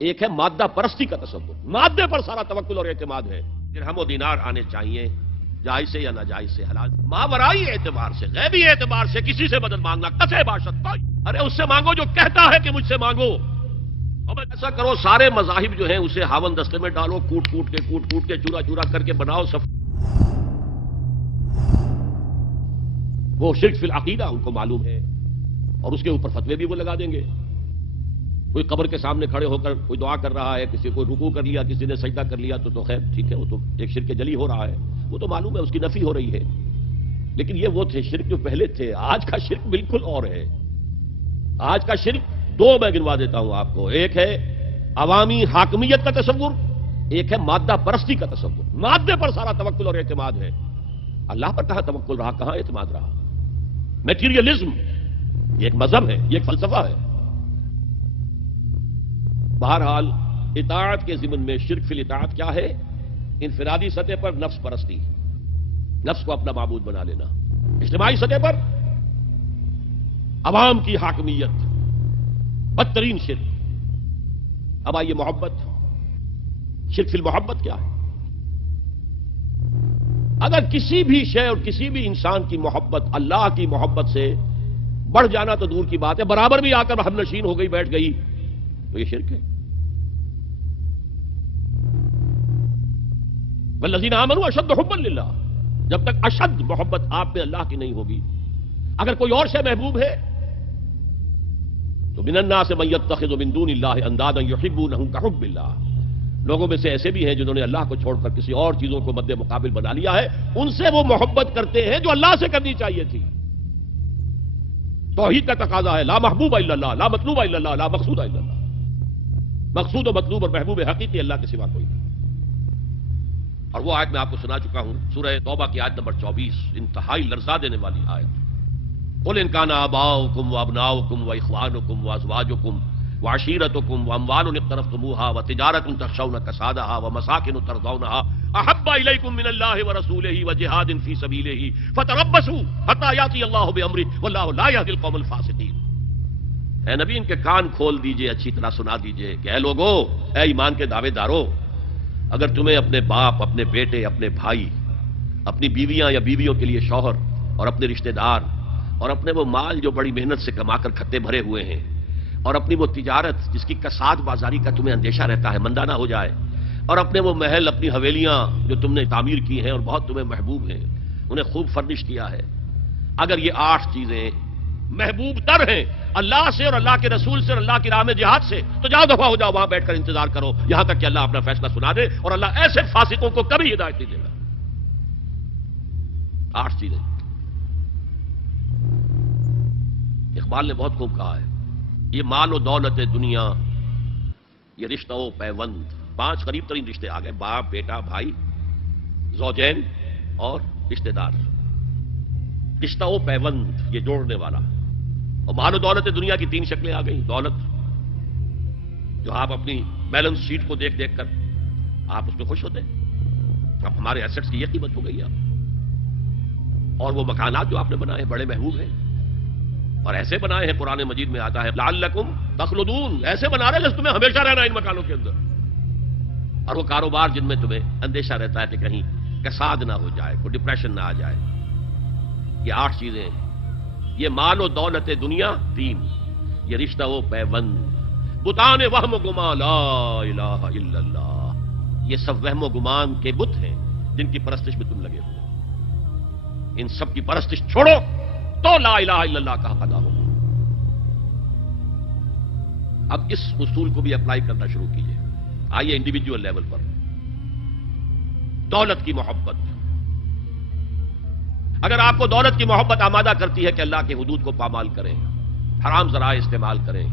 ایک ہے مادہ پرستی کا تصور، مادے پر سارا توکل اور اعتماد ہے۔ درہم و دینار آنے چاہیے، جائز سے یا ناجائز سے، حلال ماورائی اعتبار سے، غیبی اعتبار سے کسی سے مدد مانگنا قطع باشد کوئی، ارے اس سے مانگو جو کہتا ہے کہ مجھ سے مانگو۔ اور ایسا کرو سارے مذاہب جو ہیں اسے ہاون دستے میں ڈالو، کوٹ کوٹ کے چورا چورا کر کے بناؤ سب، وہ شرک فی العقیدہ ان کو معلوم ہے، اور اس کے اوپر فتوے بھی وہ لگا دیں گے۔ کوئی قبر کے سامنے کھڑے ہو کر کوئی دعا کر رہا ہے، کسی کو رکوع کر لیا، کسی نے سجدہ کر لیا تو خیر ٹھیک ہے، وہ تو ایک شرک جلی ہو رہا ہے، وہ تو معلوم ہے اس کی نفی ہو رہی ہے، لیکن یہ وہ تھے شرک جو پہلے تھے۔ آج کا شرک بالکل اور ہے۔ آج کا شرک دو میں گنوا دیتا ہوں آپ کو، ایک ہے عوامی حاکمیت کا تصور، ایک ہے مادہ پرستی کا تصور۔ مادے پر سارا توکل اور اعتماد ہے، اللہ پر کہاں توکل رہا، کہاں اعتماد رہا؟ میٹیریلزم یہ ایک مذہب ہے، یہ ایک فلسفہ ہے۔ بہرحال اطاعت کے ضمن میں شرک فی الاطاعت کیا ہے؟ انفرادی سطح پر نفس پرستی، نفس کو اپنا معبود بنا لینا۔ اجتماعی سطح پر عوام کی حاکمیت، بدترین شرک۔ اب آئیے محبت، شرک فی المحبت کیا ہے؟ اگر کسی بھی شے اور کسی بھی انسان کی محبت اللہ کی محبت سے بڑھ جانا تو دور کی بات ہے، برابر بھی آ کر ہم نشین ہو گئی، بیٹھ گئی، تو یہ شرک ہے۔ والذین آمنوا اشد حبا للہ، جب تک اشد محبت آپ میں اللہ کی نہیں ہوگی، اگر کوئی اور شے محبوب ہے تو من الناس من یتخذ من دون اللہ اندادا یحبونہم کحب اللہ، لوگوں میں سے ایسے بھی ہیں جنہوں نے اللہ کو چھوڑ کر کسی اور چیزوں کو مد مقابل بنا لیا ہے، ان سے وہ محبت کرتے ہیں جو اللہ سے کرنی چاہیے تھی۔ توحید کا تقاضا ہے لا محبوب الا اللہ، لا مطلوب الا اللہ، لا مقصود الا اللہ۔ مقصود و مطلوب اور محبوب حقیقی اللہ کے سوا کوئی نہیں۔ اور وہ آیت میں آپ کو سنا چکا ہوں، سورہ توبہ کی آیت نمبر 24، انتہائی لرزا دینے والی آیت۔ قل ان کان آباؤکم وابناؤکم واخوانکم وازواجکم وعشیرتکم واموال اقترفتموها وتجارۃ تخشون کسادها ومساکن ترضونها احب الیکم من اللہ ورسولہ وجہاد فی سبیلہ فتربصوا حتی یأتی اللہ بامرہ واللہ لا یہدی القوم الفاسقین۔ اے نبی ان کے کان کھول دیجئے، اچھی طرح سنا دیجئے کہ اے لوگو، اے ایمان کے دعوے دارو، اگر تمہیں اپنے باپ، اپنے بیٹے، اپنے بھائی، اپنی بیویاں یا بیویوں کے لیے شوہر، اور اپنے رشتہ دار، اور اپنے وہ مال جو بڑی محنت سے کما کر کھتے بھرے ہوئے ہیں، اور اپنی وہ تجارت جس کی کساد بازاری کا تمہیں اندیشہ رہتا ہے مندہ نہ ہو جائے، اور اپنے وہ محل، اپنی حویلیاں جو تم نے تعمیر کی ہیں اور بہت تمہیں محبوب ہیں، انہیں خوب فرنش کیا ہے، اگر یہ 8 چیزیں محبوب تر ہیں اللہ سے اور اللہ کے رسول سے اور اللہ کی راہ میں جہاد سے، تو جاؤ دفعہ ہو جاؤ، وہاں بیٹھ کر انتظار کرو یہاں تک کہ اللہ اپنا فیصلہ سنا دے، اور اللہ ایسے فاسقوں کو کبھی ہدایت نہیں دے گا۔ 8 چیزیں اقبال نے بہت خوب کہا ہے، یہ مال و دولت دنیا، یہ رشتہ و پیوند، 5 قریب ترین رشتے آ گئے، باپ، بیٹا، بھائی، زوجین اور رشتہ دار۔ رشتہ و پیوند یہ جوڑنے والا، اور مال و دولت دنیا کی 3 شکلیں آ گئیں۔ دولت جو آپ اپنی بیلنس شیٹ کو دیکھ دیکھ کر آپ اس میں خوش ہوتے ہیں، اب ہمارے ایسٹس کی یہ قیمت ہو گئی اب، اور وہ مکانات جو آپ نے بنائے بڑے محبوب ہیں، اور ایسے بنائے ہیں، قرآن مجید میں آتا ہے لعلکم تخلدون، ایسے بنا رہے جس تمہیں ہمیشہ رہنا ہے ان مکانوں کے اندر، اور وہ کاروبار جن میں تمہیں اندیشہ رہتا ہے کہ کہیں کساد نہ ہو جائے، کوئی ڈپریشن نہ آ جائے۔ یہ 8 چیزیں، یہ مال و دولت دنیا 3، یہ رشتہ و پیوند، بتان وہم و گمان لا الہ الا اللہ، یہ سب وہم و گمان کے بت ہیں جن کی پرستش میں تم لگے ہوئے، ان سب کی پرستش چھوڑو تو لا الہ الا اللہ کا حق ادا ہو۔ اب اس اصول کو بھی اپلائی کرنا شروع کیجئے۔ آئیے انڈیویجول لیول پر، دولت کی محبت، اگر آپ کو دولت کی محبت آمادہ کرتی ہے کہ اللہ کے حدود کو پامال کریں، حرام ذرائع استعمال کریں،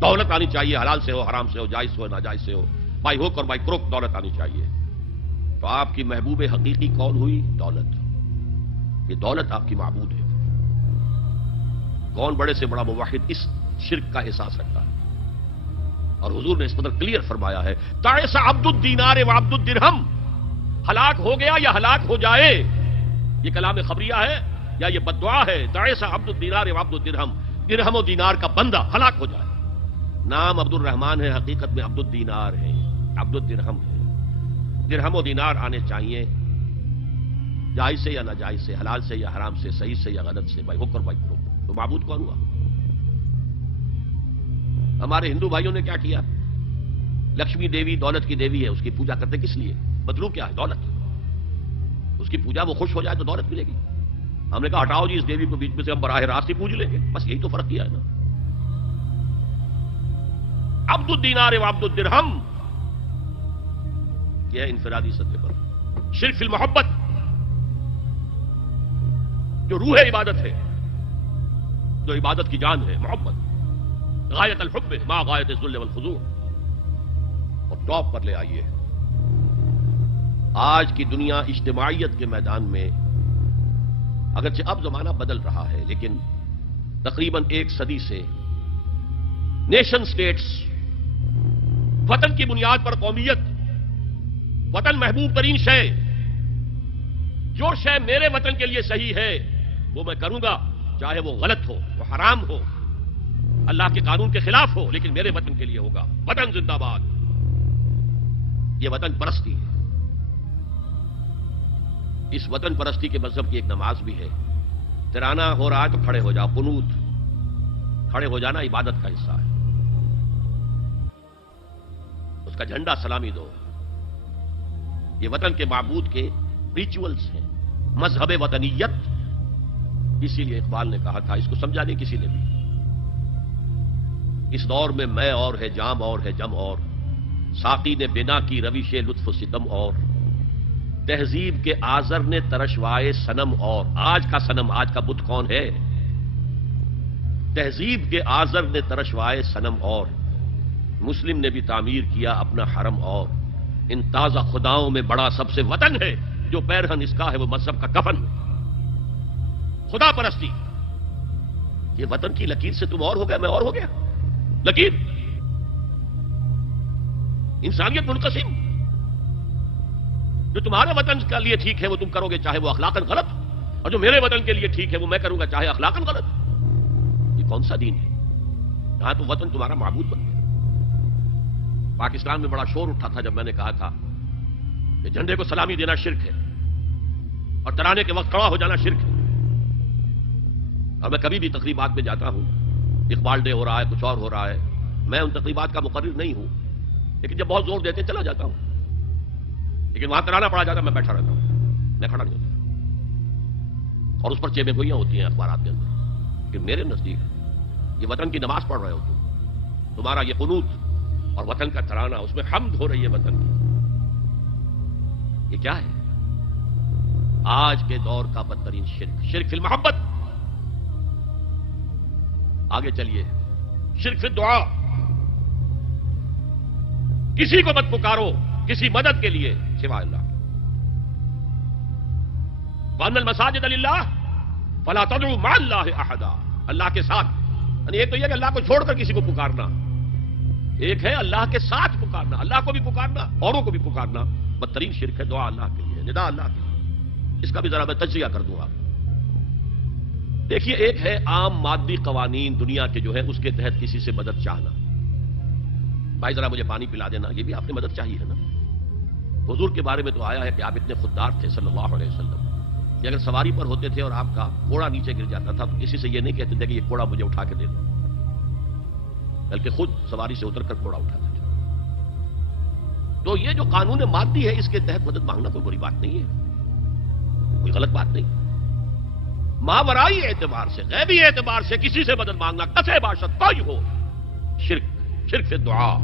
دولت آنی چاہیے، حلال سے ہو، حرام سے ہو، جائز ہو، ناجائز سے ہو، بائی ہوک اور بائی کروک دولت آنی چاہیے، تو آپ کی محبوب حقیقی کون ہوئی؟ دولت۔ یہ دولت آپ کی معبود ہے۔ کون بڑے سے بڑا موحد اس شرک کا احساس رکھتا ہے؟ اور حضور نے اس قدر کلیئر فرمایا ہے، تعس عبد الدینار و عبد الدرہم، ہلاک ہو گیا یا ہلاک ہو جائے، یہ کلام خبریہ ہے یا یہ بد دعا ہے؟ تعس عبد الدینار و عبد الدرہم، درہم و دینار کا بندہ ہلاک ہو جائے، نام عبد الرحمان ہے، حقیقت میں عبد الدینار ہے، عبد الدرہم ہے۔ درہم و دینار آنے چاہیے، جائز سے یا ناجائز سے، حلال سے یا حرام سے، صحیح سے یا غلط سے، بھائی حکر بھائی کرو۔ تو معبود کون ہوا؟ ہمارے ہندو بھائیوں نے کیا کیا؟ لکشمی دیوی دولت کی دیوی ہے، اس کی پوجا کرتے کس لیے؟ مطلوب کیا ہے؟ دولت۔ اس کی پوجا وہ خوش ہو جائے تو دولت ملے گی۔ ہم نے کہا ہٹاؤ جی اس دیوی کو بیچ میں سے، ہم براہ راست ہی پوج لیں گے، بس یہی تو فرق کیا ہے نا۔ عبد الدینار و عبد الدرہم یہ ہے انفرادی سطح پر۔ شرک فی المحبت جو روح عبادت ہے، جو عبادت کی جان ہے، محبت، غایت الحب ما غایت الذل والخضوع۔ اور ٹاپ پر لے آئیے، آج کی دنیا اجتماعیت کے میدان میں اگرچہ اب زمانہ بدل رہا ہے، لیکن تقریباً 1 صدی سے نیشن سٹیٹس، وطن کی بنیاد پر قومیت، وطن محبوب ترین شے، جو شے میرے وطن کے لیے صحیح ہے وہ میں کروں گا، چاہے وہ غلط ہو، وہ حرام ہو، اللہ کے قانون کے خلاف ہو، لیکن میرے وطن کے لیے ہوگا۔ وطن زندہ باد، یہ وطن پرستی ہے۔ اس وطن پرستی کے مذہب کی ایک نماز بھی ہے، ترانہ ہو رہا ہے تو کھڑے ہو جاؤ، قنوت، کھڑے ہو جانا عبادت کا حصہ ہے۔ اس کا جھنڈا سلامی دو، یہ وطن کے معبود کے ریچولز ہیں، مذہب وطنیت۔ اسی لیے اقبال نے کہا تھا، اس کو سمجھا نہیں کسی نے بھی، اس دور میں میں اور ہے جام اور ہے جم اور، ساقی نے بنا کی روش لطف و ستم اور، تہذیب کے آزر نے ترشوائے صنم اور۔ آج کا صنم، آج کا بت کون ہے؟ تہذیب کے آزر نے ترشوائے صنم اور، مسلم نے بھی تعمیر کیا اپنا حرم اور، ان تازہ خداؤں میں بڑا سب سے وطن ہے، جو پیرہن اس کا ہے وہ مذہب کا کفن ہے۔ خدا پرستی، یہ وطن کی لکیر سے تم اور ہو گیا، میں اور ہو گیا، لکیر۔ انسانیت منقسم، جو تمہارے وطن کے لیے ٹھیک ہے وہ تم کرو گے چاہے وہ اخلاقاً غلط، اور جو میرے وطن کے لیے ٹھیک ہے وہ میں کروں گا چاہے اخلاقاً غلط۔ یہ کون سا دین ہے؟ یہاں تو وطن تمہارا معبود بن گیا۔ پاکستان میں بڑا شور اٹھا تھا جب میں نے کہا تھا کہ جھنڈے کو سلامی دینا شرک ہے اور ترانے کے وقت کھڑا ہو جانا شرک ہے۔ اور میں کبھی بھی تقریبات میں جاتا ہوں، اقبال ڈے ہو رہا ہے، کچھ اور ہو رہا ہے، میں ان تقریبات کا مقرر نہیں ہوں، لیکن جب بہت زور دیتے چلا جاتا ہوں، لیکن وہاں ترانہ پڑا جاتا ہے میں بیٹھا رہتا ہوں، میں کھڑا نہیں ہوتا، اور اس پر چیبیں گوئیاں ہوتی ہیں اخبارات کے اندر کہ میرے نزدیک یہ وطن کی نماز پڑھ رہے ہو تمہارا یہ قنوت اور وطن کا ترانہ، اس میں حمد ہو رہی ہے وطن کی، یہ کیا ہے؟ آج کے دور کا بدترین شرک، شرک فی المحبت۔ آگے چلیے، شرک فی الدعاء، کسی کو مت پکارو کسی مدد کے لیے سوائے اللہ۔ وَأَنَّ الْمَسَاجِدَ لِلَّهِ فَلَا تَدْعُوا مَعَ اللَّهِ أَحَدًا، اللہ کے ساتھ، یعنی ایک تو یہ کہ اللہ کو چھوڑ کر کسی کو پکارنا، ایک ہے اللہ کے ساتھ پکارنا، اللہ کو بھی پکارنا، اوروں کو بھی پکارنا۔ بدترین شرک ہے دعا اللہ کے لیے، ندا اللہ کے لیے۔ اس کا بھی ذرا میں تجزیہ کر دوں آپ۔ دیکھیے، ایک ہے عام مادی قوانین دنیا کے جو ہے اس کے تحت کسی سے مدد چاہنا، بھائی ذرا مجھے پانی پلا دینا، یہ بھی آپ نے مدد چاہیے ہے نا۔ حضور کے بارے میں تو آیا ہے کہ آپ اتنے خوددار تھے صلی اللہ علیہ وسلم کہ اگر سواری پر ہوتے تھے اور آپ کا کوڑا نیچے گر جاتا تھا تو کسی سے یہ نہیں کہتے تھے کہ یہ کوڑا مجھے اٹھا کے دے دو، بلکہ خود سواری سے اتر کر کوڑا اٹھاتے تھے۔ تو یہ جو قانون مادی ہے اس کے تحت مدد مانگنا کوئی بری بات نہیں ہے، کوئی غلط بات نہیں۔ ماورائی اعتبار سے، غیبی اعتبار سے کسی سے مدد مانگنا، کسے باشد کوئی ہو، شرک، شرک فی الدعاء۔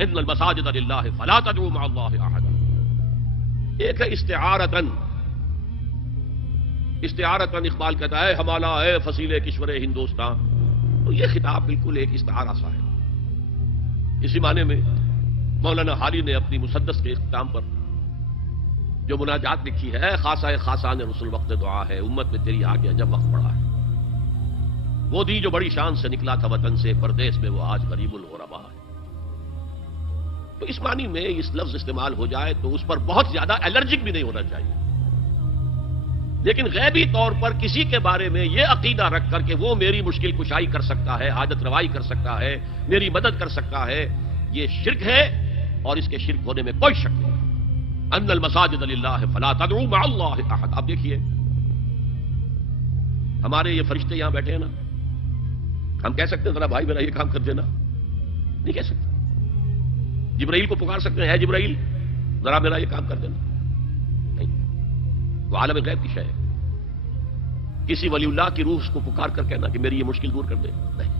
ان المساجد للہ فلا تدعوا مع اللہ احدا۔ ایک ہے استعارتن، استعارتن اقبال کہتا ہے ہمالا اے فصیل کشور ہندوستان، تو یہ خطاب بالکل ایک استعارہ سا ہے۔ اسی معنی میں مولانا حالی نے اپنی مسدس کے اختتام پر جو مناجات لکھی ہے، خاصا خاصان رسول وقت دعا ہے، امت میں تیری آگے جب وقت پڑا ہے، وہ دی جو بڑی شان سے نکلا تھا وطن سے، پردیس میں وہ آج غریب الغربا ہے۔ تو اس معنی میں اس لفظ استعمال ہو جائے تو اس پر بہت زیادہ الرجک بھی نہیں ہونا چاہیے، لیکن غیبی طور پر کسی کے بارے میں یہ عقیدہ رکھ کر کہ وہ میری مشکل کشائی کر سکتا ہے، حاجت روائی کر سکتا ہے، میری مدد کر سکتا ہے، یہ شرک ہے، اور اس کے شرک ہونے میں کوئی شک نہیں۔ ان المساجد للہ فلا تدعوا مع اللہ احد۔ اب دیکھیے ہمارے یہ فرشتے یہاں بیٹھے ہیں نا، ہم کہہ سکتے ہیں ذرا بھائی میرا یہ کام کر دینا؟ نہیں کہہ سکتے۔ جبرائیل کو پکار سکتے ہیں، اے جبرائیل ذرا میرا یہ کام کر دینا؟ نہیں، وہ عالم غیب کی شے ہے۔ کسی ولی اللہ کی روح کو پکار کر کہنا کہ میری یہ مشکل دور کر دے؟ نہیں،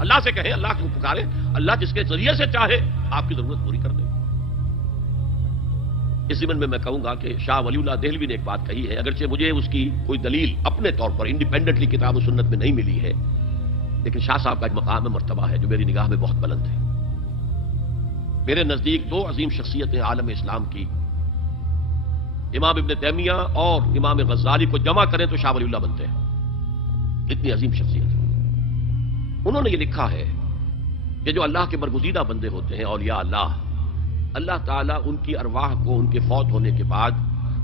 اللہ سے کہیں، اللہ کو پکارے، اللہ جس کے ذریعے سے چاہے آپ کی ضرورت پوری کر دے۔ اس ضمن میں کہوں گا کہ شاہ ولی اللہ دہلوی نے ایک بات کہی ہے، اگرچہ مجھے اس کی کوئی دلیل اپنے طور پر انڈیپینڈنٹلی کتاب و سنت میں نہیں ملی ہے، لیکن شاہ صاحب کا ایک مقام مرتبہ ہے جو میری نگاہ میں بہت بلند ہے۔ میرے نزدیک دو عظیم شخصیتیں عالم اسلام کی، امام ابن تیمیہ اور امام غزالی کو جمع کریں تو شاہ ولی اللہ بنتے ہیں، اتنی عظیم شخصیت ہے۔ انہوں نے یہ لکھا ہے کہ جو اللہ کے برگزیدہ بندے ہوتے ہیں، اولیاء اللہ، اللہ تعالیٰ ان کی ارواح کو ان کے فوت ہونے کے بعد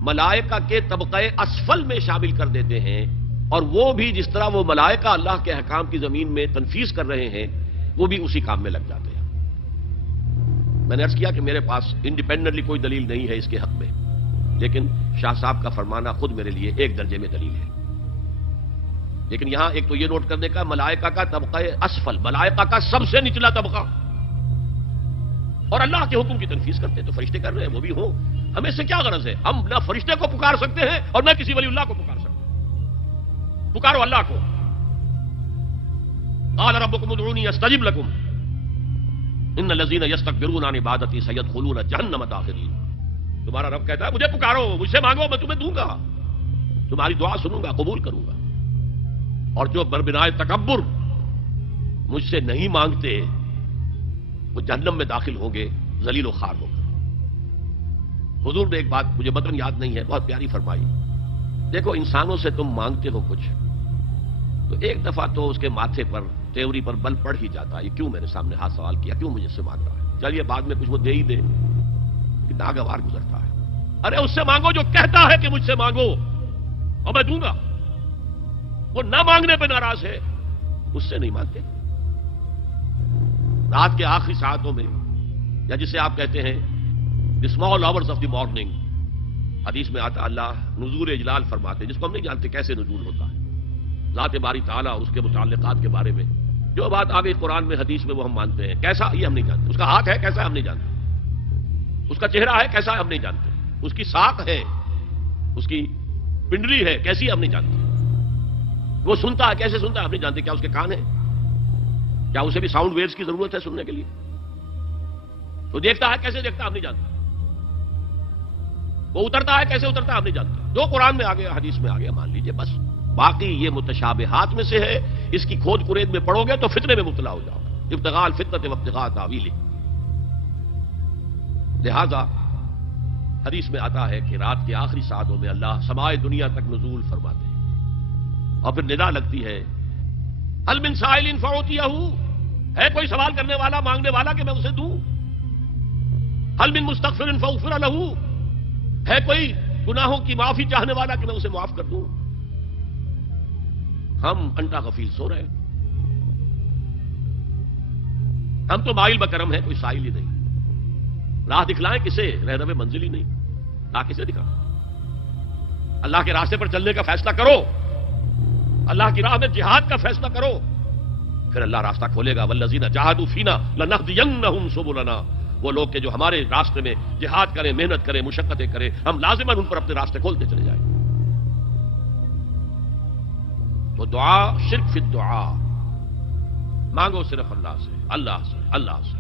ملائکہ کے طبقہ اسفل میں شامل کر دیتے ہیں، اور وہ بھی جس طرح وہ ملائکہ اللہ کے احکام کی زمین میں تنفیذ کر رہے ہیں، وہ بھی اسی کام میں لگ جاتے ہیں۔ میں نے عرض کیا کہ میرے پاس انڈیپینڈنٹلی کوئی دلیل نہیں ہے اس کے حق میں، لیکن شاہ صاحب کا فرمانا خود میرے لیے ایک درجے میں دلیل ہے۔ لیکن یہاں ایک تو یہ نوٹ کرنے کا، ملائکہ کا طبقہ اسفل، ملائکہ کا سب سے نچلا طبقہ، اور اللہ کے حکم کی تنفیذ کرتے تو فرشتے کر رہے ہیں، وہ بھی ہوں، ہمیں سے کیا غرض ہے؟ ہم نہ فرشتے کو پکار سکتے ہیں اور نہ کسی ولی اللہ کو پکار سکتے ہیں، پکارو اللہ کو۔ قال ربکم ادعونی استجب لکم ان الذین یستکبرون عن عبادتی سیدخلون جہنم داخرین۔ تمہارا رب کہتا ہے مجھے پکارو، مجھ سے مانگو، میں تمہیں دوں گا، تمہاری دعا سنوں گا، قبول کروں گا۔ اور جو بربنائے تکبر مجھ سے نہیں مانگتے وہ جہنم میں داخل ہوں گے، ذلیل و خوار ہوں گے۔ حضور نے ایک بات مجھے متن یاد نہیں ہے، بہت پیاری فرمائی، دیکھو انسانوں سے تم مانگتے ہو کچھ تو ایک دفعہ تو اس کے ماتھے پر تیوری پر بل پڑ ہی جاتا ہے، یہ کیوں میرے سامنے ہاتھ سوال کیا، کیوں مجھے سے مانگ رہا ہے، چلیے بعد میں کچھ وہ دے ہی دے، کہ ناگوار گزرتا ہے۔ ارے اس سے مانگو جو کہتا ہے کہ مجھ سے مانگو اور میں دوں گا، وہ نہ مانگنے پہ ناراض ہے، اس سے نہیں مانگتے۔ رات کے آخری ساعتوں میں، یا جسے آپ کہتے ہیں the small hours of the morning, حدیث میں آتا اللہ نزول اجلال فرماتے، جس کو ہم نہیں جانتے کیسے نزول ہوتا ہے، ذات باری تعالیٰ اور اس کے متعلقات کے بارے میں جو بات آگے قرآن میں حدیث میں وہ ہم مانتے ہیں، کیسا یہ ہم نہیں جانتے، اس کا ہاتھ ہے کیسا ہم نہیں جانتے، اس کا چہرہ ہے کیسا ہم نہیں جانتے، اس کی ساق ہے، اس کی پنڈلی ہے کیسی ہم نہیں جانتے، وہ سنتا ہے کیسے سنتا ہے ہم نہیں جانتے، کیا اس کے کان ہیں، کیا اسے بھی ساؤنڈ ویوز کی ضرورت ہے سننے کے لیے، وہ دیکھتا ہے کیسے دیکھتا ہم نہیں جانتے، وہ اترتا ہے کیسے اترتا ہم نہیں جانتے، جو قرآن میں آ گیا حدیث میں آ گیا مان لیجئے بس، باقی یہ متشابہات میں سے ہے، اس کی کھود کرید میں پڑھو گے تو فتنے میں مبتلا ہو جاؤ گے، ابتغاء الفتنۃ وابتغاء تاویلہ۔ لہذا حدیث میں آتا ہے کہ رات کے آخری ساعتوں میں اللہ سمائے دنیا تک نزول فرماتے ہیں، اور پھر ندا لگتی ہے هل من سائل فاعطیہ، ہے کوئی سوال کرنے والا مانگنے والا کہ میں اسے دوں، هل من مستغفر فاغفر له، ہے کوئی گناہوں کی معافی چاہنے والا کہ میں اسے معاف کر دوں۔ ہم انٹا غفیل سو رہے ہیں، ہم تو مائل بکرم ہیں، کوئی سائل ہی نہیں، راہ دکھلائیں کسے، رہنم منزل ہی نہیں، راہ کسے دکھائیں، اللہ کے راستے پر چلنے کا فیصلہ کرو، اللہ کی راہ میں جہاد کا فیصلہ کرو، پھر اللہ راستہ کھولے گا، والذین جاہدوا فینا لنہدینہم سبلنا، وہ لوگ کہ جو ہمارے راستے میں جہاد کریں، محنت کریں، مشقتیں کریں، ہم لازماً ان پر اپنے راستے کھولتے چلے جائیں۔ تو دعا شرک فی الدعا، مانگو صرف اللہ سے، اللہ سے، اللہ سے،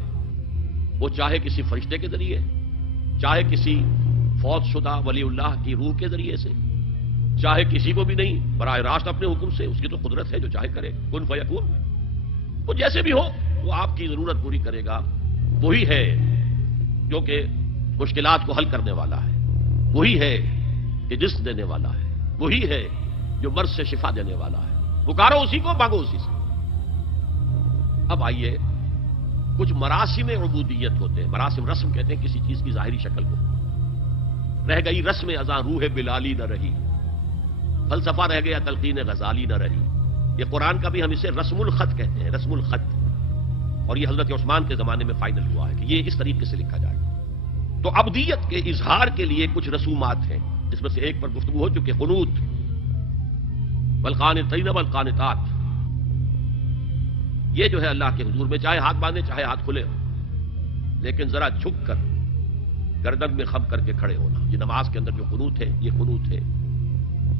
وہ چاہے کسی فرشتے کے ذریعے، چاہے کسی فوت شدہ ولی اللہ کی روح کے ذریعے سے، چاہے کسی کو بھی نہیں، براہ راست اپنے حکم سے، اس کی تو قدرت ہے جو چاہے کرے، کن فیکون، وہ جیسے بھی ہو وہ آپ کی ضرورت پوری کرے گا، وہی ہے جو کہ مشکلات کو حل کرنے والا ہے، وہی ہے کہ جسم دینے والا ہے، وہی ہے جو مرض سے شفا دینے والا ہے، پکارو اسی کو، مانگو اسی سے۔ اب آئیے، کچھ مراسم عبودیت ہوتے ہیں، مراسم رسم کہتے ہیں کسی چیز کی ظاہری شکل کو، رہ گئی رسم ازاں روح بلالی نہ رہی، فلسفہ رہ گیا، تلقین غزالی نہ رہی. یہ قرآن کا بھی ہم اسے رسم الخط کہتے ہیں، رسم الخط. اور یہ حضرت عثمان کے زمانے میں فائنل ہوا ہے کہ یہ اس طریقے سے لکھا جائے. تو عبدیت کے اظہار کے لیے کچھ رسومات ہیں، جس میں سے ایک پر گفتگو ہو چکی، قنوت، والقانتین والقانتات. یہ جو ہے اللہ کے حضور میں چاہے ہاتھ باندھے چاہے ہاتھ کھلے ہو، لیکن ذرا جھک کر گردن میں خم کر کے کھڑے ہونا. یہ نماز کے اندر جو قنوت ہے، یہ قنوت ہے،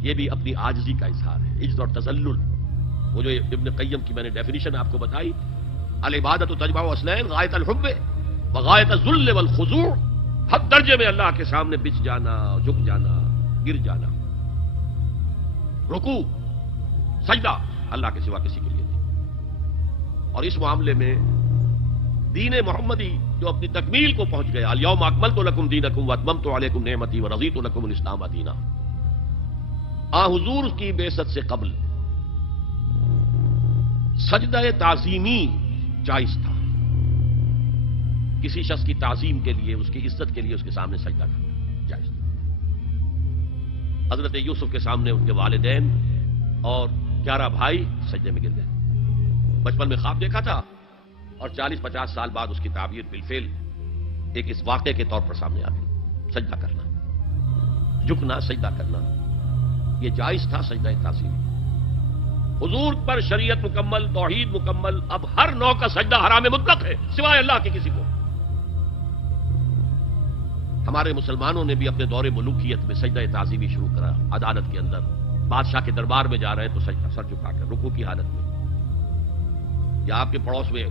یہ بھی اپنی عاجزی کا اظہار ہے، عجز اور تذلل. وہ جو ابن قیم کی میں نے ڈیفینیشن آپ کو بتائی، العبادت تجمع اصلین، غایت الحب وغایت الذل والخضوع. حد درجے میں اللہ کے سامنے بچ جانا، جھک جانا، گر جانا. رکوع، سجدہ اللہ کے سوا کسی کے لیے نہیں. اور اس معاملے میں دین محمدی جو اپنی تکمیل کو پہنچ گیا، الیوم اکملت لکم دینکم واتممت علیکم نعمتی ورضیت لکم الاسلام دینا. حضور کی بعثت سے قبل سجدہ تعظیمی جائز تھا. کسی شخص کی تعظیم کے لیے، اس کی عزت کے لیے اس کے سامنے سجدہ کرنا جائز تھا. حضرت یوسف کے سامنے ان کے والدین اور 11 بھائی سجدے میں گر گئے. بچپن میں خواب دیکھا تھا اور 40-50 سال بعد اس کی تعبیر بالفعل ایک اس واقعے کے طور پر سامنے آ گئی. سجدہ کرنا، جھکنا، سجدہ کرنا، یہ جائز تھا سجدہ تعظیم. حضور پر شریعت مکمل، توحید مکمل. اب ہر نوع کا سجدہ حرام مطلق ہے سوائے اللہ کے کسی کو. ہمارے مسلمانوں نے بھی اپنے دور ملوکیت میں سجدہ تعظیمی شروع کرا. عدالت کے اندر بادشاہ کے دربار میں جا رہے ہیں تو سجدہ سر جھکا کر رکوع کی حالت میں. یا آپ کے پڑوس میں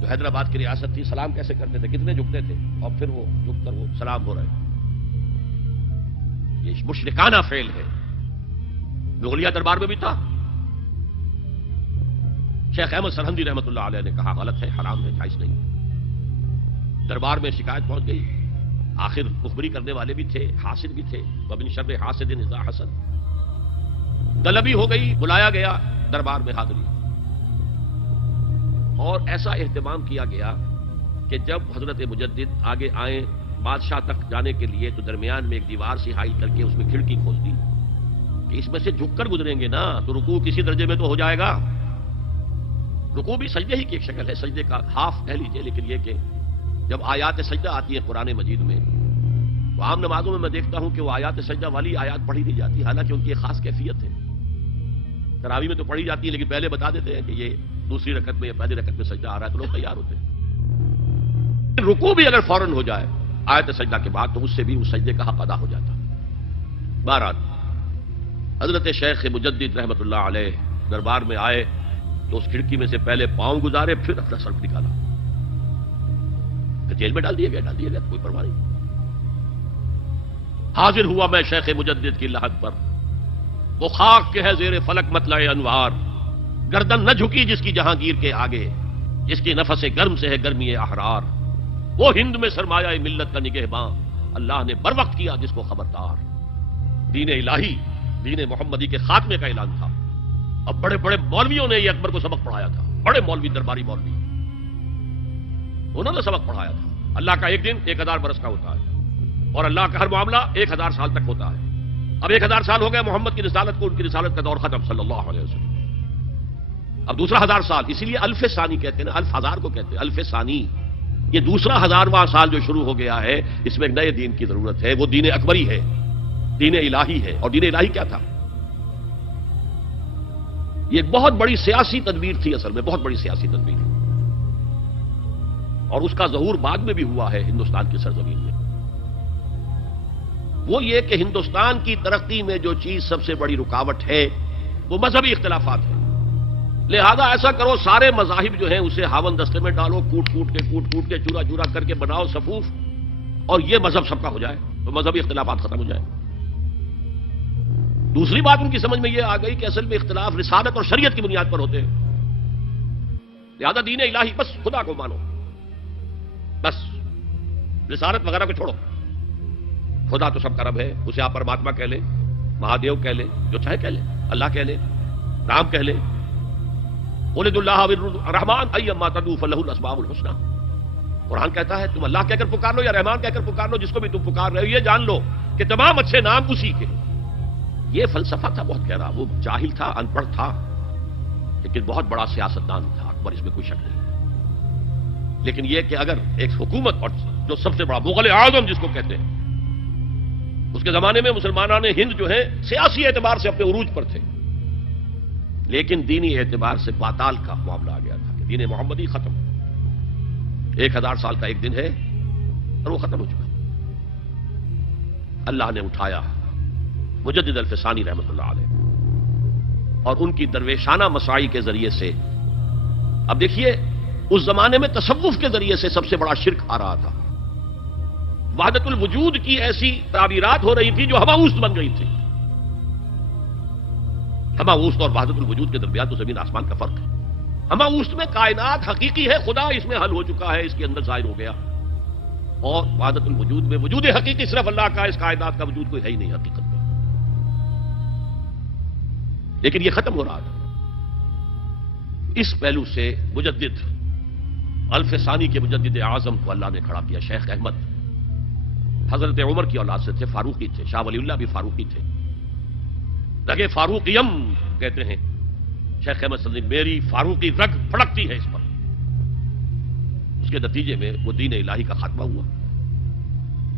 جو حیدرآباد کی ریاست تھی، سلام کیسے کرتے تھے، کتنے جھکتے تھے، اور پھر وہ جھک کر وہ سلام ہو رہے ہیں. یہ مشرکانہ فعل ہے. مغلیہ دربار میں بھی تھا. شیخ احمد سرہندی رحمۃ اللہ علیہ نے کہا غلط ہے، حرام ہے، جائز نہیں. دربار میں شکایت پہنچ گئی. آخر مخبری کرنے والے بھی تھے، حاسد بھی تھے. ومن شر حاسد اذا حسد. طلبی ہو گئی، بلایا گیا دربار میں حاضری. اور ایسا اہتمام کیا گیا کہ جب حضرت مجدد آگے آئے بادشاہ تک جانے کے لیے تو درمیان میں ایک دیوار سے حائل کر کے اس میں کھڑکی کھول دی کہ اس میں سے جھک کر گزریں گے نا تو رکوع کسی درجے میں تو ہو جائے گا. رکوع بھی سجدے ہی کی ایک شکل ہے، سجدے کا ہاف کہہ لیجیے. لیکن یہ کہ جب آیات سجدہ آتی ہے قرآن مجید میں تو عام نمازوں میں دیکھتا ہوں کہ وہ آیات سجدہ والی آیات پڑھی نہیں جاتی، حالانکہ ان کی ایک خاص کیفیت ہے. تراویح میں تو پڑھی جاتی ہے لیکن پہلے بتا دیتے ہیں کہ یہ دوسری رکعت میں یا پہلی رکعت میں سجدہ آ رہا ہے تو لوگ تیار ہوتے ہیں. رکوع بھی اگر فوراً ہو جائے آیت سجدہ کے بعد تو اس سے بھی اس سجدے کا حق ادا ہو جاتا. بہرحال حضرت شیخ مجدد رحمۃ اللہ علیہ دربار میں آئے تو اس کھڑکی میں سے پہلے پاؤں گزارے، پھر اپنا سر نکالا. جیل میں ڈال دیا گیا، کوئی پرواہ نہیں. حاضر ہوا میں شیخ مجدد کی لحد پر، وہ خاک کے ہے زیر فلک مطلع انوار. گردن نہ جھکی جس کی جہانگیر کے آگے، جس کی نفس گرم سے ہے گرمی احرار. وہ ہند میں سرمایہ ملت کا نگہباں، اللہ نے بر وقت کیا جس کو خبردار. دین الہی، دین محمدی کے خاتمے کا اعلان تھا. اب بڑے بڑے مولویوں نے یہ اکبر کو سبق پڑھایا تھا. بڑے مولوی، درباری مولوی، انہوں نے سبق پڑھایا تھا. اللہ کا ایک دن 1000 برس کا ہوتا ہے اور اللہ کا ہر معاملہ 1000 سال تک ہوتا ہے. اب 1000 سال ہو گئے محمد کی رسالت کو، ان کی رسالت کا دور ختم صلی اللہ علیہ وسلم. اب دوسرا 1000 سال، اسی لیے الف ثانی کہتے ہیں نا، الف ہزار کو کہتے ہیں الف ثانی. یہ دوسرا 1000واں سال جو شروع ہو گیا ہے، اس میں ایک نئے دین کی ضرورت ہے. وہ دین اکبری ہے، دین الہی ہے. اور دین الہی کیا تھا؟ یہ ایک بہت بڑی سیاسی تدبیر تھی، اصل میں بہت بڑی سیاسی تدبیر. اور اس کا ظہور بعد میں بھی ہوا ہے ہندوستان کی سرزمین میں. وہ یہ کہ ہندوستان کی ترقی میں جو چیز سب سے بڑی رکاوٹ ہے وہ مذہبی اختلافات ہیں. لہذا ایسا کرو سارے مذاہب جو ہیں اسے ہاون دستے میں ڈالو، کوٹ کوٹ کے چورا چورا کر کے بناؤ صفوف، اور یہ مذہب سب کا ہو جائے تو مذہبی اختلافات ختم ہو جائے. دوسری بات ان کی سمجھ میں یہ آ گئی کہ اصل میں اختلاف رسالت اور شریعت کی بنیاد پر ہوتے ہیں. لہذا دین الہی بس خدا کو مانو، بس رسالت وغیرہ کو چھوڑو. خدا تو سب کا رب ہے، اسے آپ پرماتما کہہ لیں، مہادیو کہہ لیں، جو چاہے کہہ لیں، اللہ کہہ لیں، رام کہہ لیں. قُلِ ادعُوا اللَّهَ الرحمن ايما تدعوا فله الاسماء الحسنى. قرآن کہتا ہے تم اللہ کہہ کر پکار لو یا رحمان کہہ کر پکار لو، جس کو بھی تم پکار رہے ہو یہ جان لو کہ تمام اچھے نام اسی کے. یہ فلسفہ تھا بہت گہرا. وہ جاہل تھا, ان پڑھ تھا, لیکن بہت بڑا سیاستدان تھا اکبر, اس میں کوئی شک نہیں. لیکن یہ کہ اگر ایک حکومت, اور جو سب سے بڑا مغل اعظم جس کو کہتے ہیں, اس کے زمانے میں مسلمانان ہند جو ہیں سیاسی اعتبار سے اپنے عروج پر تھے, لیکن دینی اعتبار سے پاتال کا معاملہ آ گیا تھا کہ دین محمدی ختم. 1000 سال کا ایک دن ہے اور وہ ختم ہو چکا. اللہ نے اٹھایا مجدد الفسانی رحمۃ اللہ علیہ, اور ان کی درویشانہ مساعی کے ذریعے سے. اب دیکھیے اس زمانے میں تصوف کے ذریعے سے سب سے بڑا شرک آ رہا تھا. وحدت الوجود کی ایسی تعبیرات ہو رہی تھی جو ہماوست بن گئی تھی. ہماوست اور وحدت الوجود کے درمیان تو زمین آسمان کا فرق ہے. ہماوست میں کائنات حقیقی ہے, خدا اس میں حل ہو چکا ہے, اس کے اندر ظاہر ہو گیا. اور وحدت الوجود میں وجود حقیقی صرف اللہ کا, اس کائنات کا وجود کوئی ہے ہی نہیں حقیقت میں. لیکن یہ ختم ہو رہا تھا. اس پہلو سے مجدد الفسانی کے مجدد اعظم کو اللہ نے کھڑا کیا. شیخ احمد حضرت عمر کی اولاد سے تھے, فاروقی تھے. شاہ ولی اللہ بھی فاروقی تھے. رگے فاروقیم کہتے ہیں شیخ احمد صدی, میری فاروقی رگ پھڑکتی ہے اس پر. اس کے نتیجے میں وہ دین الہی کا خاتمہ ہوا.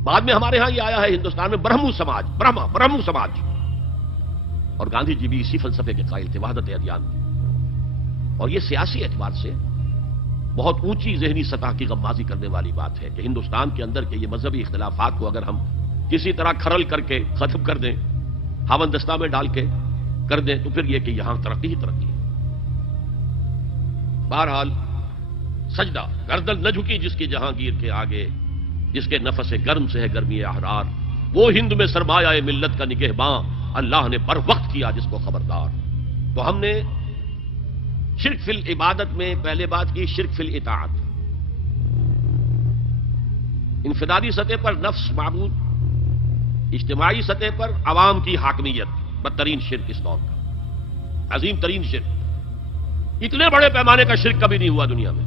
بعد میں ہمارے ہاں یہ آیا ہے ہندوستان میں برہمو سماج, برہمو سماج. اور گاندھی جی بھی اسی فلسفے کے قائل تھے, وحدت ادیان. اور یہ سیاسی اعتبار سے بہت اونچی ذہنی سطح کی غمازی کرنے والی بات ہے کہ ہندوستان کے اندر کے یہ مذہبی اختلافات کو اگر ہم کسی طرح کھرل کر کے ختم کر دیں, ہاون دستہ میں ڈال کے کر دیں, تو پھر یہ کہ یہاں ترقی ہی ترقی ہے. بہرحال سجدہ گردن نہ جھکی جس کی جہانگیر کے آگے, جس کے نفس گرم سے ہے گرمی احرار. وہ ہند میں سرمایہ ملت کا نگہباں, اللہ نے بر وقت کیا جس کو خبردار. تو ہم نے شرک فی العبادت میں پہلے بات کی شرک فی الاطاعت. انفرادی سطح پر نفس معبود, اجتماعی سطح پر عوام کی حاکمیت, بدترین شرک اس دور کا, عظیم ترین شرک. اتنے بڑے پیمانے کا شرک کبھی نہیں ہوا دنیا میں.